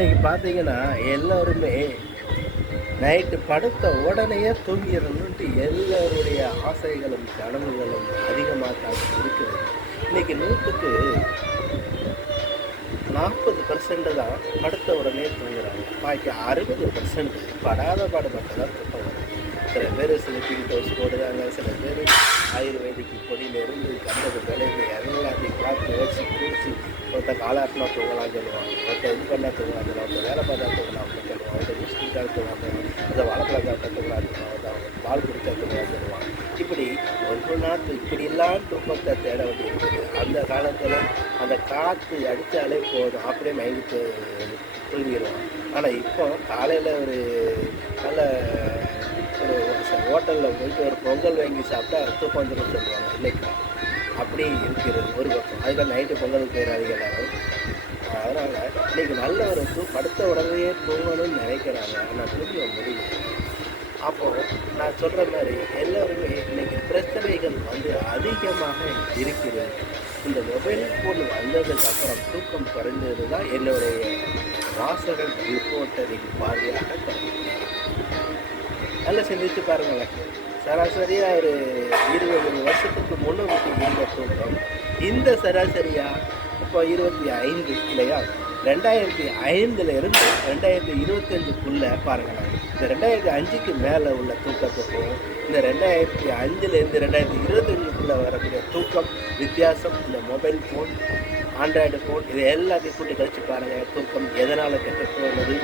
இன்னைக்கு பார்த்தீங்கன்னா, எல்லோருமே நைட்டு படுத்த உடனேயே தூங்கிரணுன்ட்டு எல்லோருடைய ஆசைகளும், கனவுகளும் அதிகமா தான் இருக்கிறது. இன்னைக்கு 100க்கு 40% தான் படுத்த உடனே தூங்குறாங்க. பாக்கி 60% படாத பாடுபட்டு தான் தூக்கம் வருது. சில பேர் ஸ்லீப்பிங் டோஸ் போடுறாங்க, சில பேர் ஆயுர்வேதிக் பொடியிலிருந்து கண்டது விளைவு எல்லாத்தையும் பார்த்து வச்சு குடிச்சு ஒருத்தன் காலாட்டினா தூங்கலாம் சொல்லுவான், ஒருத்தன் இது பண்ணால் தூங்கலாம் சொல்லுவான், ஒருத்தன் வேலை பார்த்தா தூங்கலாம் அப்படின்னு சொல்லுவான், ஒருத்தன் ஜூஸ் குடிச்சா தூங்கலாம், ஒருத்தன் வாழைப்பழம் சாப்பிட்டா தூங்கலாம் சொல்லுவான், ஒருத்தன் பால் குடிச்சா தூங்கலாம் சொல்லுவான். இப்படி ஒரு நாட்டு இப்படிலாம் தூக்கத்தை தேட வேண்டியிருக்குது. அந்த காலத்தில் அந்த காற்று அடித்தாலே போதும், அப்படியே மயங்கிட்டு தூங்கிடுவான். ஆனால் இப்போ காலையில் ஒரு நல்ல ஒரு ஹோட்டலில் போயிட்டு ஒரு பொங்கல் வாங்கி சாப்பிட்டா தூக்கம் வந்துடும் சொல்லுவாங்க இல்லைங்களா? அப்படி இருக்கிறது ஒரு பக்கம். அதுக்காக நைட்டு பொங்கலுக்கு போயிடாதீங்க எல்லாரும். அதனால் இன்றைக்கி நல்ல ஒரு படுத்த உடனே தூங்கணும்னு நினைக்கிறாங்க, ஆனால் தூங்க முடியல. அப்போது நான் சொல்கிற மாதிரி எல்லோருமே இன்றைக்கி பிரச்சனைகள் அதிகமாக இருக்கிறது. இந்த மொபைல் ஃபோன் வந்ததுக்கப்புறம் தூக்கம் குறைந்தது தான் என்னுடைய வாசகர் ரிப்போர்ட்டரின் பார்வையாக கருதுகிறேன். நல்லா சிந்தித்து பாருங்களேன். சராசரியாக ஒரு 20 வருஷத்துக்கு முன்னுக்கு இருந்த தூக்கம் இந்த சராசரியாக இப்போ 25 இல்லையா? 2005லேருந்து 2025க்குள்ளே பாருங்களேன். இந்த 2005க்கு மேலே உள்ள தூக்கத்துக்கும் இந்த 2005லேருந்து 2025க்குள்ளே வரக்கூடிய தூக்கம் வித்தியாசம். இந்த மொபைல் ஃபோன், ஆண்ட்ராய்டு ஃபோன் இது எல்லாத்தையும் கூட்டி கழிச்சு பாருங்கள். தூக்கம் எதனால் கெட்டு போனது?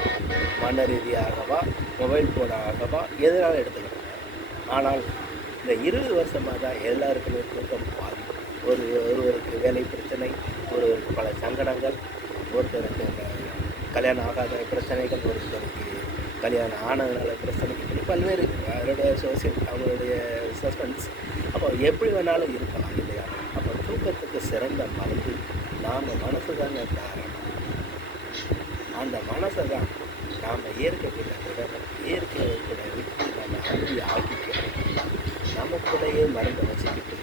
மன ரீதியாகவா, மொபைல் ஃபோனாகவா, எதனால் எடுத்துக்கிட்டாங்க? ஆனால் இந்த 20 வருஷமாக தான் எல்லாருக்குமே தூக்கம் பாதிக்கும். ஒருவருக்கு வேலை பிரச்சனை, ஒருவருக்கு பல சங்கடங்கள், ஒருத்தருக்கு கல்யாணம் ஆகாத பிரச்சனைகள், ஒருத்தருக்கு கல்யாணம் ஆனதுனால பிரச்சனை, இப்படி பல்வேறு அவருடைய சோசியல் அவங்களுடைய சஸ்பென்ஸ். அப்போ எப்படி வேணாலும் இருக்கலாம் இல்லையா? அப்போ தூக்கத்துக்கு சிறந்த மருந்து நாம் மனசு தாங்க காரணம். அந்த மனசை தான் நாம் இயற்கைக்கிட்ட விடணும். இயற்கையை கூட விட்டு நம்ம அப்படி ஆக்கிக்கணும். நமக்குள்ளேயே மருந்து வச்சுக்கிட்டு